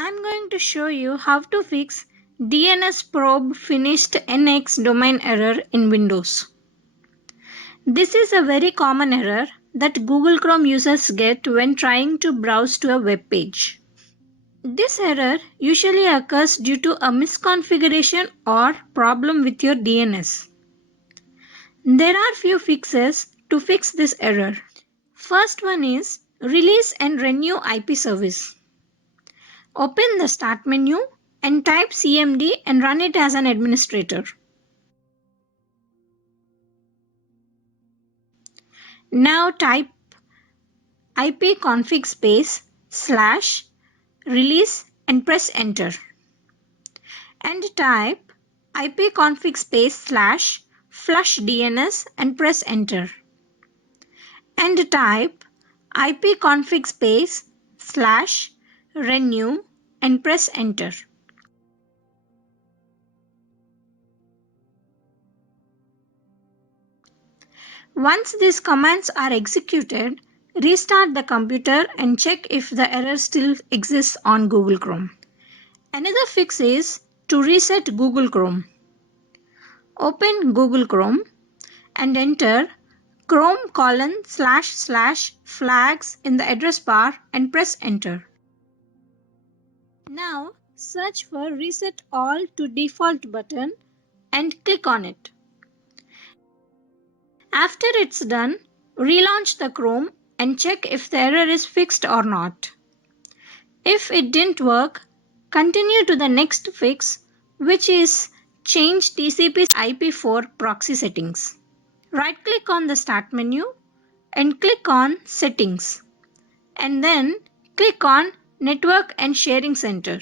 I'm going to show you how to fix DNS probe finished NX domain error in Windows. This is a very common error that Google Chrome users get when trying to browse to a web page. This error usually occurs due to a misconfiguration or problem with your DNS. There are few fixes to fix this error. First one is release and renew IP service. Open the Start menu and type CMD and run it as an administrator. Now type ipconfig / release and press enter. And type ipconfig / flush DNS and press enter. And type ipconfig / renew and press enter. Once these commands are executed, restart the computer and check if the error still exists on Google Chrome. Another fix is to reset Google Chrome. Open Google Chrome and enter chrome://flags in the address bar and press enter. Now search for Reset All to Default button and click on it. After it's done, relaunch the Chrome and check if the error is fixed or not. If it didn't work, continue to the next fix, which is change TCPIP for proxy settings. Right-click on the Start menu and click on Settings, and then click on Network and Sharing Center.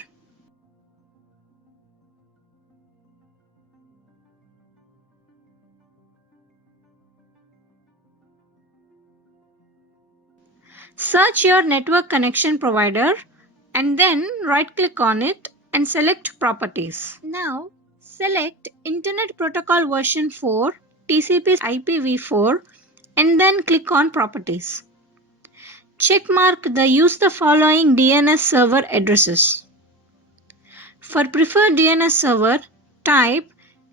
Search your network connection provider and then right-click on it and select Properties. Now select Internet Protocol version 4 TCP/IPv4 and then click on Properties. Checkmark the Use the following DNS server addresses. For preferred DNS server, type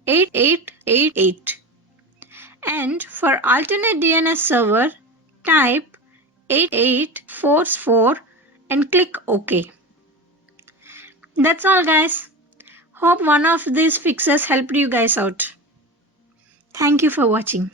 8888. And for alternate DNS server, type 8844 and click OK. That's all, guys. Hope one of these fixes helped you guys out. Thank you for watching.